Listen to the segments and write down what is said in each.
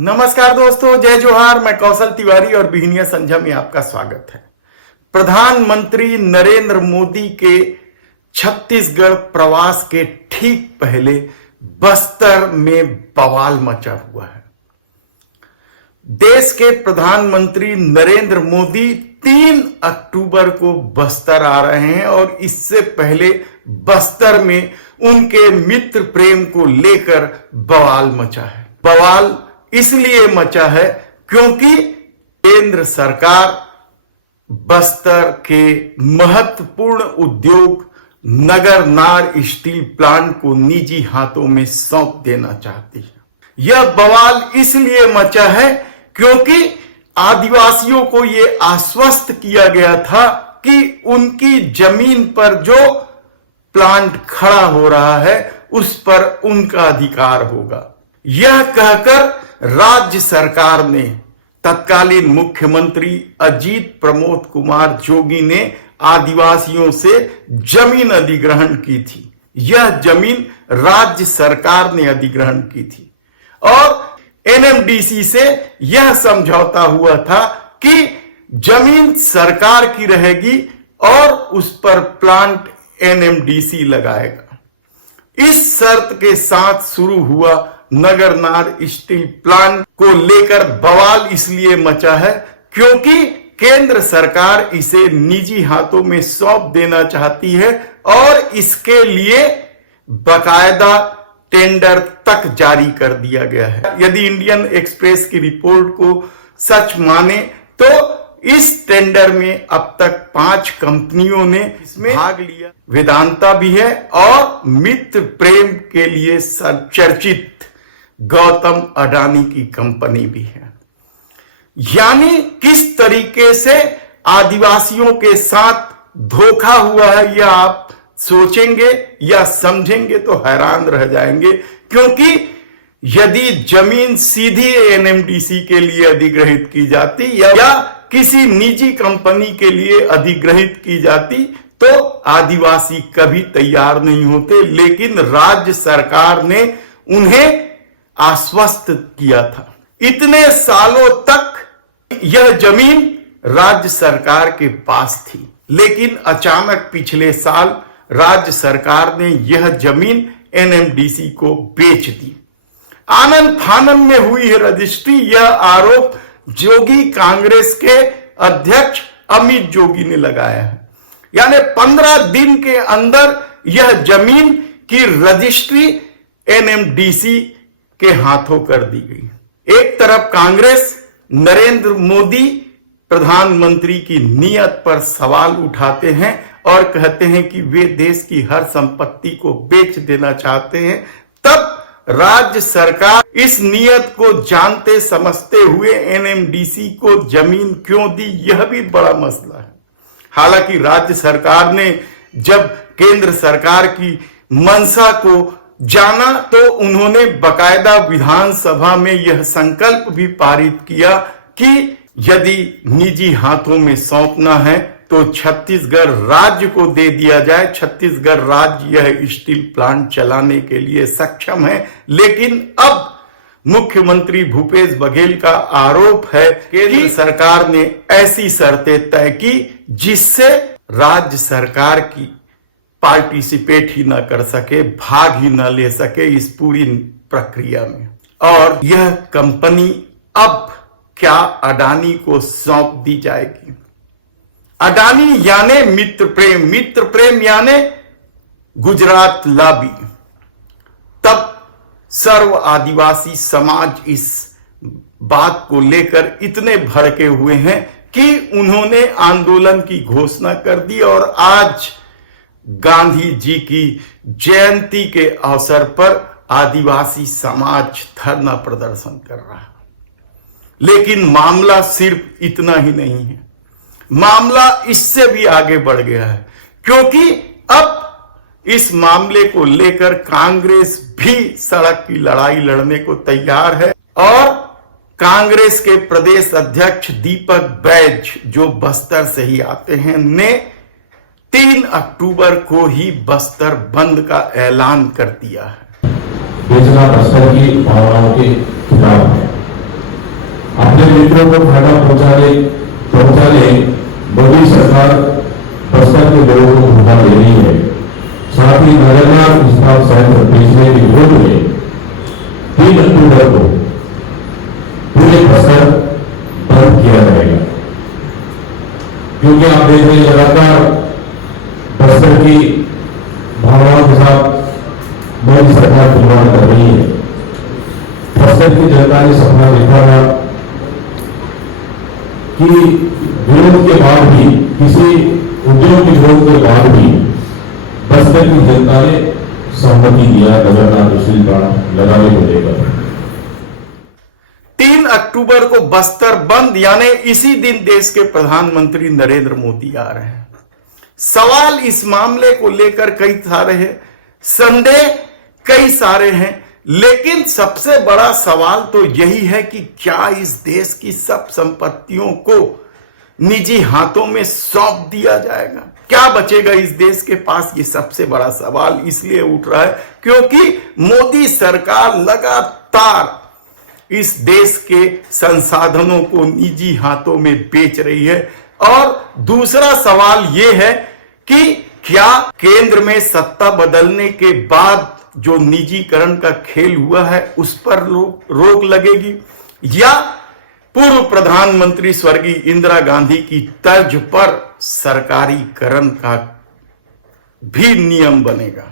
नमस्कार दोस्तों, जय जोहार। मैं कौशल तिवारी और बिहनिया संझा में आपका स्वागत है। प्रधानमंत्री नरेंद्र मोदी के छत्तीसगढ़ प्रवास के ठीक पहले बस्तर में बवाल मचा हुआ है। देश के प्रधानमंत्री नरेंद्र मोदी 3 अक्टूबर को बस्तर आ रहे हैं और इससे पहले बस्तर में उनके मित्र प्रेम को लेकर बवाल मचा है। बवाल इसलिए मचा है क्योंकि केंद्र सरकार बस्तर के महत्वपूर्ण उद्योग नगरनार स्टील प्लांट को निजी हाथों में सौंप देना चाहती है। यह बवाल इसलिए मचा है क्योंकि आदिवासियों को यह आश्वस्त किया गया था कि उनकी जमीन पर जो प्लांट खड़ा हो रहा है उस पर उनका अधिकार होगा। यह कहकर राज्य सरकार ने, तत्कालीन मुख्यमंत्री अजीत प्रमोद कुमार जोगी ने आदिवासियों से जमीन अधिग्रहण की थी। यह जमीन राज्य सरकार ने अधिग्रहण की थी और एनएमडीसी से यह समझौता हुआ था कि जमीन सरकार की रहेगी और उस पर प्लांट एनएमडीसी लगाएगा। इस शर्त के साथ शुरू हुआ नगरनार स्टील प्लांट को लेकर बवाल इसलिए मचा है क्योंकि केंद्र सरकार इसे निजी हाथों में सौंप देना चाहती है और इसके लिए बकायदा टेंडर तक जारी कर दिया गया है। यदि इंडियन एक्सप्रेस की रिपोर्ट को सच माने तो इस टेंडर में अब तक 5 कंपनियों ने इसमें भाग लिया। वेदांता भी है और मित्र प्रेम के लिए चर्चित गौतम अडानी की कंपनी भी है। यानी किस तरीके से आदिवासियों के साथ धोखा हुआ है यह आप सोचेंगे या समझेंगे तो हैरान रह जाएंगे, क्योंकि यदि जमीन सीधी एनएमडीसी के लिए अधिग्रहित की जाती या किसी निजी कंपनी के लिए अधिग्रहित की जाती तो आदिवासी कभी तैयार नहीं होते, लेकिन राज्य सरकार ने उन्हें आश्वस्त किया था। इतने सालों तक यह जमीन राज्य सरकार के पास थी, लेकिन अचानक पिछले साल राज्य सरकार ने यह जमीन एनएमडीसी को बेच दी। आनन फानन में हुई है रजिस्ट्री, यह आरोप जोगी कांग्रेस के अध्यक्ष अमित जोगी ने लगाया है। यानी 15 दिन के अंदर यह जमीन की रजिस्ट्री एनएमडीसी के हाथों कर दी गई। एक तरफ कांग्रेस नरेंद्र मोदी प्रधानमंत्री की नीयत पर सवाल उठाते हैं और कहते हैं कि वे देश की हर संपत्ति को बेच देना चाहते हैं, तब राज्य सरकार इस नीयत को जानते समझते हुए एनएमडीसी को जमीन क्यों दी, यह भी बड़ा मसला है। हालांकि राज्य सरकार ने जब केंद्र सरकार की मंशा को जाना तो उन्होंने बकायदा विधानसभा में यह संकल्प भी पारित किया कि यदि निजी हाथों में सौंपना है तो छत्तीसगढ़ राज्य को दे दिया जाए। छत्तीसगढ़ राज्य यह स्टील प्लांट चलाने के लिए सक्षम है, लेकिन अब मुख्यमंत्री भूपेश बघेल का आरोप है कि केंद्र सरकार ने ऐसी शर्तें तय की जिससे राज्य सरकार की पार्टिसिपेट ही ना कर सके, भाग ही ना ले सके इस पूरी प्रक्रिया में। और यह कंपनी अब क्या अडानी को सौंप दी जाएगी। अडानी यानी मित्र प्रेम, मित्र प्रेम यानी गुजरात लॉबी। तब सर्व आदिवासी समाज इस बात को लेकर इतने भड़के हुए हैं कि उन्होंने आंदोलन की घोषणा कर दी और आज गांधी जी की जयंती के अवसर पर आदिवासी समाज धरना प्रदर्शन कर रहा है। लेकिन मामला सिर्फ इतना ही नहीं है, मामला इससे भी आगे बढ़ गया है, क्योंकि अब इस मामले को लेकर कांग्रेस भी सड़क की लड़ाई लड़ने को तैयार है और कांग्रेस के प्रदेश अध्यक्ष दीपक बैज, जो बस्तर से ही आते हैं, ने 3 अक्टूबर को ही बस्तर बंद का ऐलान कर दिया है। बेचना बस्तर की भावनाओं के खिलाफ है। मित्रों को फायदा पहुंचाने मोदी सरकार बस्तर के लोगों को धोखा दे रही है। साथ ही नगरनार इस्पात संयंत्र बेचने के विरोध में 3 अक्टूबर को पूरे बस्तर बंद किया जाएगा, क्योंकि आप देख रहे हैं लगातार बस्तर की भावनाओं के साथ मोदी सरकार खिलवाड़ कर रही है। बस्तर की जनता ने सपना देखा था कि विरोध के बाद भी, किसी उद्योग के विरोध के बाद भी बस्तर की जनता ने सहमति दिया नगरनार स्टील प्लांट लगाने को लेकर। 3 अक्टूबर को बस्तर बंद, यानी इसी दिन देश के प्रधानमंत्री नरेंद्र मोदी आ रहे हैं। सवाल इस मामले को लेकर कई सारे हैं, संदेह कई सारे हैं, लेकिन सबसे बड़ा सवाल तो यही है कि क्या इस देश की सब संपत्तियों को निजी हाथों में सौंप दिया जाएगा? क्या बचेगा इस देश के पास? ये सबसे बड़ा सवाल इसलिए उठ रहा है क्योंकि मोदी सरकार लगातार इस देश के संसाधनों को निजी हाथों में बेच रही है। और दूसरा सवाल यह है कि क्या केंद्र में सत्ता बदलने के बाद जो निजीकरण का खेल हुआ है उस पर रोक लगेगी, या पूर्व प्रधानमंत्री स्वर्गीय इंदिरा गांधी की तर्ज पर सरकारीकरण का भी नियम बनेगा?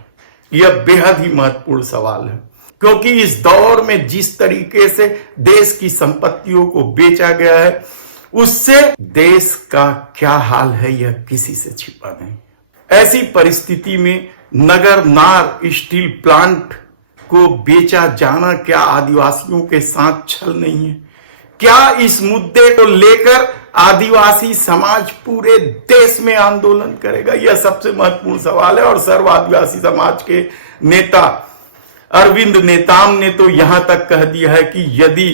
यह बेहद ही महत्वपूर्ण सवाल है, क्योंकि इस दौर में जिस तरीके से देश की संपत्तियों को बेचा गया है, उससे देश का क्या हाल है यह किसी से छिपा नहीं। ऐसी परिस्थिति में नगरनार स्टील प्लांट को बेचा जाना क्या आदिवासियों के साथ छल नहीं है? क्या इस मुद्दे को लेकर आदिवासी समाज पूरे देश में आंदोलन करेगा? यह सबसे महत्वपूर्ण सवाल है। और सर्व आदिवासी समाज के नेता अरविंद नेताम ने तो यहां तक कह दिया है कि यदि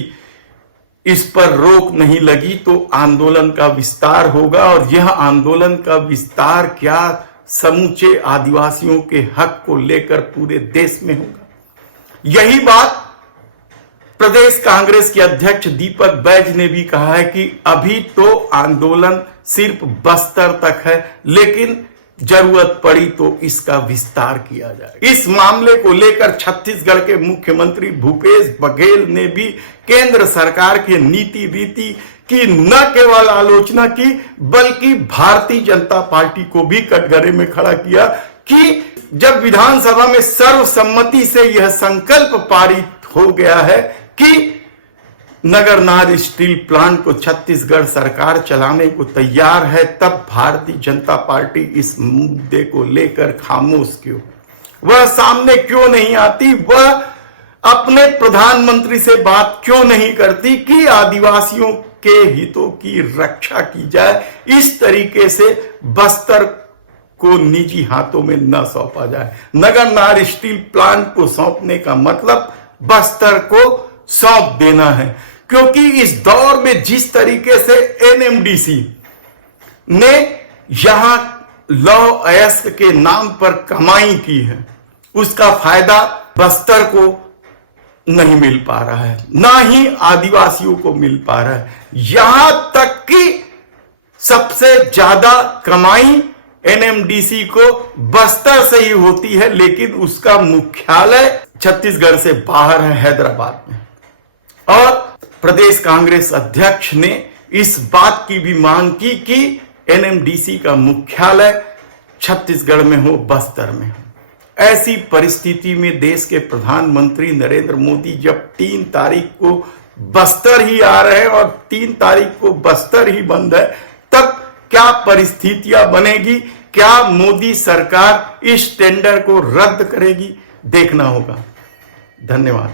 इस पर रोक नहीं लगी तो आंदोलन का विस्तार होगा, और यह आंदोलन का विस्तार क्या समूचे आदिवासियों के हक को लेकर पूरे देश में होगा। यही बात प्रदेश कांग्रेस के अध्यक्ष दीपक बैज ने भी कहा है कि अभी तो आंदोलन सिर्फ बस्तर तक है, लेकिन जरूरत पड़ी तो इसका विस्तार किया जाए। इस मामले को लेकर छत्तीसगढ़ के मुख्यमंत्री भूपेश बघेल ने भी केंद्र सरकार की नीति रीति की न केवल आलोचना की, बल्कि भारतीय जनता पार्टी को भी कटघरे में खड़ा किया कि जब विधानसभा में सर्वसम्मति से यह संकल्प पारित हो गया है कि नगरनार स्टील प्लांट को छत्तीसगढ़ सरकार चलाने को तैयार है, तब भारतीय जनता पार्टी इस मुद्दे को लेकर खामोश क्यों? वह सामने क्यों नहीं आती? वह अपने प्रधानमंत्री से बात क्यों नहीं करती कि आदिवासियों के हितों की रक्षा की जाए, इस तरीके से बस्तर को निजी हाथों में न सौंपा जाए? नगरनार स्टील प्लांट को सौंपने का मतलब बस्तर को सौंप देना है, क्योंकि इस दौर में जिस तरीके से एनएमडीसी ने यहां लौह अयस्क के नाम पर कमाई की है, उसका फायदा बस्तर को नहीं मिल पा रहा है, ना ही आदिवासियों को मिल पा रहा है। यहां तक कि सबसे ज्यादा कमाई एनएमडीसी को बस्तर से ही होती है, लेकिन उसका मुख्यालय छत्तीसगढ़ से बाहर है, हैदराबाद में। और प्रदेश कांग्रेस अध्यक्ष ने इस बात की भी मांग की कि एनएमडीसी का मुख्यालय छत्तीसगढ़ में हो, बस्तर में हो। ऐसी परिस्थिति में देश के प्रधानमंत्री नरेंद्र मोदी जब 3 तारीख को बस्तर ही आ रहे हैं और 3 तारीख को बस्तर ही बंद है, तब क्या परिस्थितियां बनेगी? क्या मोदी सरकार इस टेंडर को रद्द करेगी? देखना होगा। धन्यवाद।